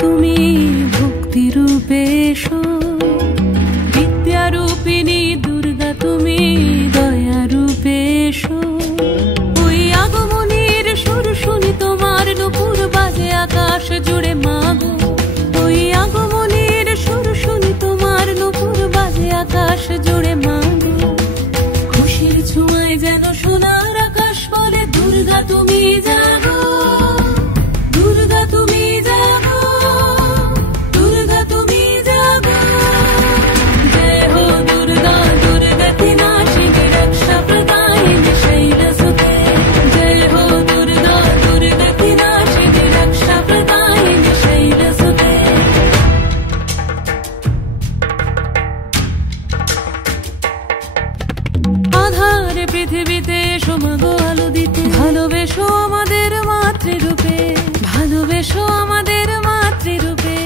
তুমি ভক্তি রূপে এসো, বিদ্যা রূপিণী দুর্গা তুমি দয়া রূপে এসো। ওই আগমনের সুর শুনি তোমার নুপুর বাজে আকাশ জুড়ে মাগো, ওই আগমনের সুর শুনি তোমার নুপুর বাজে আকাশ জুড়ে মাগো। খুশির ছোঁয়ায় যেন সোনার আকাশ বলে দুর্গা তুমি জাগো, দুর্গা তুমি জাগো, দুর্গা তুমি জাগো। জয় হো দুর্গা দুর্গতি নাশিনী রক্ষা প্রদায়িনী শৈলসুতে, জয় হো দুর্গা দুর্গতি নাশিনী রক্ষা প্রদায়িনী শৈলসুতে। আধারে পৃথিবীতে এসো মাগো আলো দিতে, ভালোবেসো আমাদের মাতৃরূপে, ভালোবেসো আমাদের মাতৃরূপে।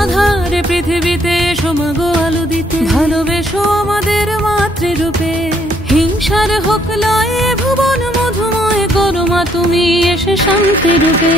আধারে পৃথিবীতে এসো মাগো আলো দিতে, ভালোবেসো আমাদের মাতৃরূপে। হিংসার হোক লয়ে ভুবন মধুময় করো মা তুমি এসে শান্তি রূপে।